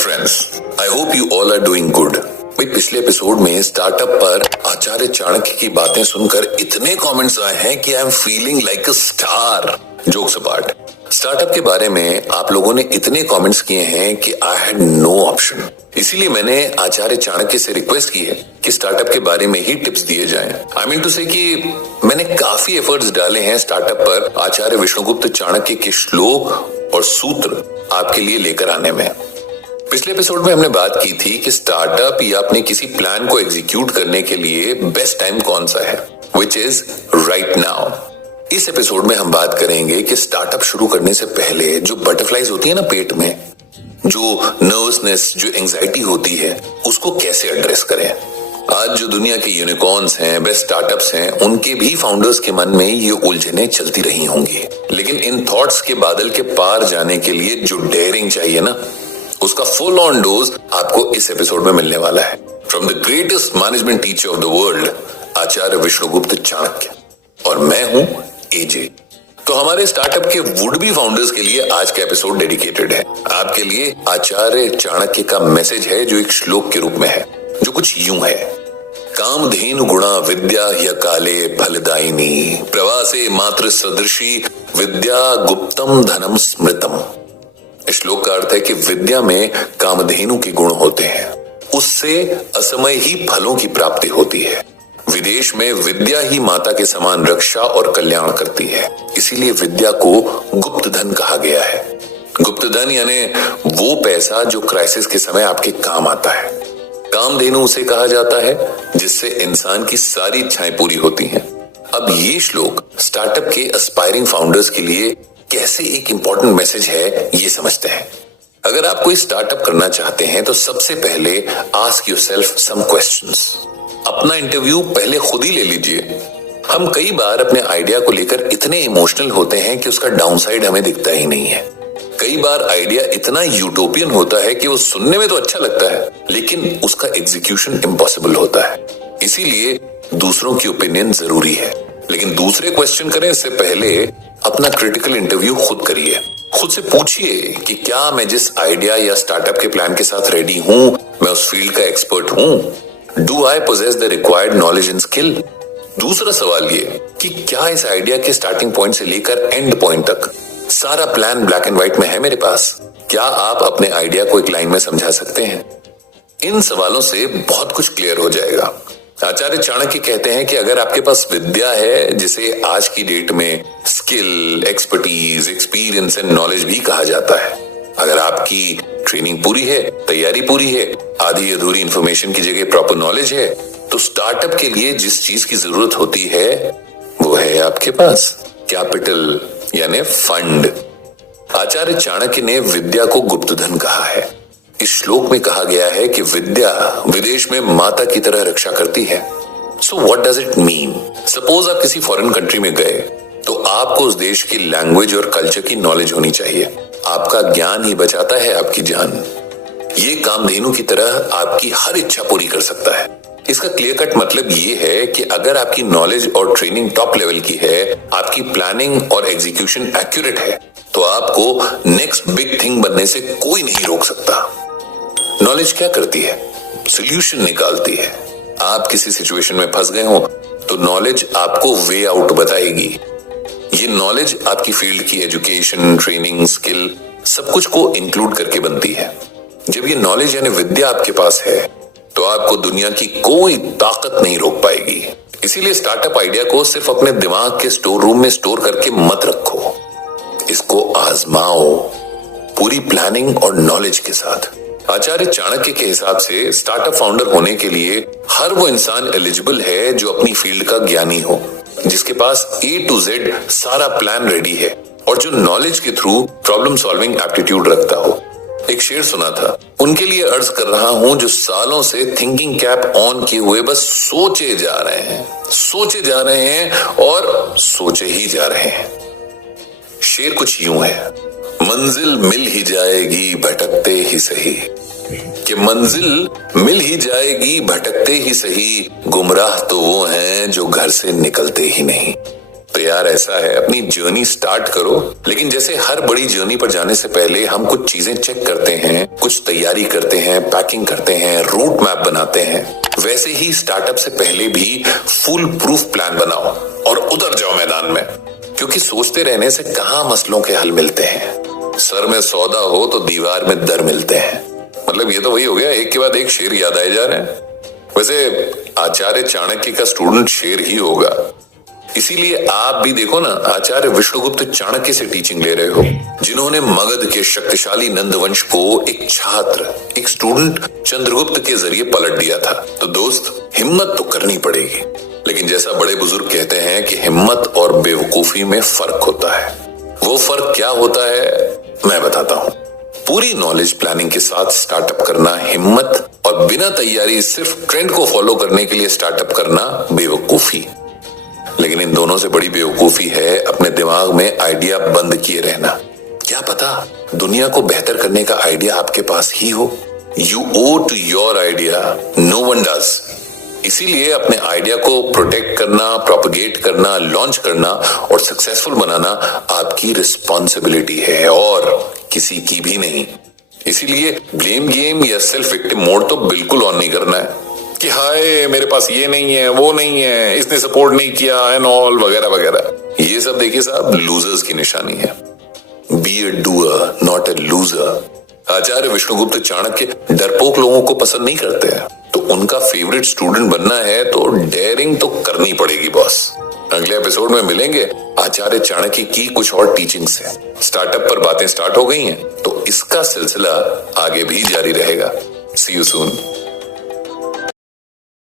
friends, I hope you all are doing good. भाई पिछले episode में स्टार्टअप पर आचार्य चाणक्य की बातें सुनकर इतने कमेंट्स आए हैं कि I am feeling like a star. Jokes apart, startup के बारे में आप लोगों ने इतने कमेंट्स किए हैं कि आई हैड नो ऑप्शन। इसीलिए मैंने आचार्य चाणक्य से रिक्वेस्ट की है कि स्टार्टअप के बारे में ही टिप्स दिए जाएं। आई मीन टू से कि मैंने काफी एफर्ट्स डाले हैं स्टार्टअप पर आचार्य विष्णुगुप्त चाणक्य के श्लोक और सूत्र आपके लिए लेकर आने में। पिछले एपिसोड में हमने बात की थी कि स्टार्टअप या अपने किसी प्लान को एग्जीक्यूट करने के लिए बेस्ट टाइम कौन सा है, विच इज राइट नाउ। इस एपिसोड में हम बात करेंगे कि स्टार्टअप शुरू करने से पहले जो बटरफ्लाइज होती है ना पेट में, जो नर्वसनेस, जो एंजाइटी होती है, उसको कैसे एड्रेस करें। आज जो दुनिया के यूनिकॉर्न्स हैं, बेस्ट स्टार्टअप्स हैं, उनके भी फाउंडर्स के मन में ये उलझने चलती रही होंगी, लेकिन इन थॉट्स के बादल के पार जाने के लिए जो डेयरिंग चाहिए ना, उसका फुल ऑन डोज आपको इस एपिसोड में मिलने वाला है। From the greatest management teacher of the world, Acharya Vishnugupta Chanakya, और मैं हूं एजे। तो हमारे स्टार्टअप के वुड बी फाउंडर्स के लिए आज का एपिसोड डेडिकेटेड है। आपके लिए आचार्य चाणक्य का मैसेज है जो एक श्लोक के रूप में है, जो कुछ यूं है। कामधेनु गुणा विद्या ह्य काले फलदायिनी, प्रवासे मात्र सदृशी विद्या गुप्तम धनम स्मृतम। इस श्लोक का अर्थ है कि विद्या में कामधेनु के गुण होते हैं, उससे असमय ही फलों की प्राप्ति होती है। विदेश में विद्या ही माता के समान रक्षा और कल्याण करती है, इसीलिए विद्या को गुप्त धन कहा गया है। गुप्त धन यानी वो पैसा जो क्राइसिस के समय आपके काम आता है। कामधेनु उसे कहा जाता है जिससे इंसान की सारी इच्छाएं पूरी होती हैं। अब ये श्लोक स्टार्टअप के एस्पायरिंग फाउंडर्स के लिए कैसे एक इंपॉर्टेंट मैसेज है, ये समझते हैं। अगर आप कोई स्टार्टअप करना चाहते हैं तो सबसे पहले आस्क योरसेल्फ सम क्वेश्चंस। अपना इंटरव्यू पहले खुद ही ले लीजिए। हम कई बार अपने आइडिया को लेकर इतने इमोशनल होते हैं कि उसका डाउनसाइड हमें दिखता ही नहीं है। कई बार आइडिया इतना यूटोपियन होता है कि वो सुनने में तो अच्छा लगता है, लेकिन उसका एग्जीक्यूशन इम्पॉसिबल होता है। इसीलिए दूसरों की ओपिनियन जरूरी है, लेकिन दूसरे क्वेश्चन करें इससे पहले अपना क्रिटिकल इंटरव्यू खुद करिए। खुद से पूछिए कि क्या मैं जिस आइडिया या स्टार्टअप के प्लान के साथ रेडी हूं, मैं उस फील्ड का एक्सपर्ट हूं। Do I poses the required knowledge and skill. दूसरा सवाल ये कि क्या इस आइडिया के स्टार्टिंग पॉइंट से लेकर एंड पॉइंट तक सारा प्लान ब्लैक एंड व्हाइट में है मेरे पास। क्या आप अपने आइडिया को एक लाइन में समझा सकते हैं। इन सवालों से बहुत कुछ क्लियर हो जाएगा। आचार्य चाणक्य कहते हैं कि अगर आपके पास विद्या है, जिसे आज की डेट में skill, expertise, experience and knowledge भी कहा जाता है, अगर आपकी ट्रेनिंग पूरी है, तैयारी पूरी है, आधी अधूरी इंफॉर्मेशन की जगह प्रॉपर नॉलेज है, तो स्टार्टअप के लिए जिस चीज की जरूरत होती है वो है आपके पास कैपिटल यानी फंड। आचार्य चाणक्य ने विद्या को गुप्त धन कहा है। इस श्लोक में कहा गया है कि विद्या विदेश में माता की तरह रक्षा करती है। So what does it mean? Suppose आप किसी फॉरेन कंट्री में गए तो आपको उस देश की लैंग्वेज और कल्चर की नॉलेज होनी चाहिए। आपका ज्ञान ही बचाता है आपकी जान। ये कामधेनु की तरह आपकी हर इच्छा पूरी कर सकता है। इसका क्लियर कट मतलब ये है कि अगर आपकी नॉलेज और ट्रेनिंग टॉप लेवल की है, आपकी प्लानिंग और एग्जीक्यूशन एक्यूरेट है, तो आपको नेक्स्ट बिग थिंग बनने से कोई नहीं रोक सकता। नॉलेज क्या करती है? सॉल्यूशन निकालती है। आप किसी सिचुएशन में फंस गए हो तो नॉलेज आपको वे आउट बताएगी। ये नॉलेज आपकी फील्ड की एजुकेशन, ट्रेनिंग, स्किल सब कुछ को इंक्लूड करके बनती है। जब ये नॉलेज यानी विद्या आपके पास है तो आपको दुनिया की कोई ताकत नहीं रोक पाएगी। इसीलिए स्टार्टअप आइडिया को सिर्फ अपने दिमाग के स्टोर रूम में स्टोर करके मत रखो, इसको आजमाओ पूरी प्लानिंग और नॉलेज के साथ। आचार्य चाणक्य के हिसाब से स्टार्टअप फाउंडर होने के लिए हर वो इंसान एलिजिबल है जो अपनी फील्ड का ज्ञानी हो, जिसके पास A to Z सारा प्लान रेडी है और जो नॉलेज के थ्रू प्रॉब्लम सॉल्विंग एप्टीट्यूड रखता हो। एक शेर सुना था, उनके लिए अर्ज कर रहा हूं जो सालों से थिंकिंग कैप ऑन किए हुए बस सोचे जा रहे हैं और सोचे ही जा रहे हैं। शेर कुछ यूं है, मंजिल मिल ही जाएगी भटकते ही सही, कि मंजिल मिल ही जाएगी भटकते ही सही, गुमराह तो वो हैं जो घर से निकलते ही नहीं। तो यार ऐसा है, अपनी जर्नी स्टार्ट करो, लेकिन जैसे हर बड़ी जर्नी पर जाने से पहले हम कुछ चीजें चेक करते हैं, कुछ तैयारी करते हैं, पैकिंग करते हैं, रूट मैप बनाते हैं, वैसे ही स्टार्टअप से पहले भी फुल प्रूफ प्लान बनाओ और उतर जाओ मैदान में। क्योंकि सोचते रहने से कहां मसलों के हल मिलते हैं, सर में सौदा हो तो दीवार में दर मिलते हैं। मतलब ये तो वही हो गया, एक के बाद एक शेर याद आए जा रहे हैं। वैसे आचार्य चाणक्य का स्टूडेंट शेर ही होगा, इसीलिए आप भी देखो ना, आचार्य विष्णुगुप्त चाणक्य से टीचिंग ले रहे हो, जिन्होंने मगध के शक्तिशाली नंदवंश को एक छात्र, एक स्टूडेंट चंद्रगुप्त के जरिए पलट दिया था। तो दोस्त, हिम्मत तो करनी पड़ेगी, लेकिन जैसा बड़े बुजुर्ग कहते हैं कि हिम्मत और बेवकूफी में फर्क होता है। वो फर्क क्या होता है मैं बताता हूँ। पूरी नॉलेज प्लानिंग के साथ स्टार्टअप करना हिम्मत, और बिना तैयारी सिर्फ ट्रेंड को फॉलो करने के लिए स्टार्टअप करना बेवकूफी। लेकिन इन दोनों से बड़ी बेवकूफी है अपने दिमाग में आइडिया बंद किए रहना। क्या पता दुनिया को बेहतर करने का आइडिया आपके पास ही हो। You owe to your idea, no one does. इसीलिए अपने आइडिया को प्रोटेक्ट करना, प्रोपगेट करना, लॉन्च करना और सक्सेसफुल बनाना आपकी रिस्पॉन्सिबिलिटी है और किसी की भी नहीं। इसीलिए ब्लेम गेम या सेल्फ विक्टिम मोड तो बिल्कुल ऑन नहीं करना है कि हाय मेरे पास ये नहीं है, वो नहीं है, इसने सपोर्ट नहीं किया एंड ऑल वगैरह वगैरह। ये सब देखिए साहब, लूजर्स की निशानी है। Be a doer not a loser. Acharya Vishnugupta Chanakya डरपोक लोगों को पसंद नहीं करते हैं, तो उनका फेवरेट स्टूडेंट बनना है तो डेयरिंग तो करनी पड़ेगी बॉस। अगले एपिसोड में मिलेंगे आचार्य चाणक्य की कुछ और टीचिंग से। स्टार्टअप पर बातें स्टार्ट हो गई हैं, तो इसका सिलसिला आगे भी जारी रहेगा। सी यू सून।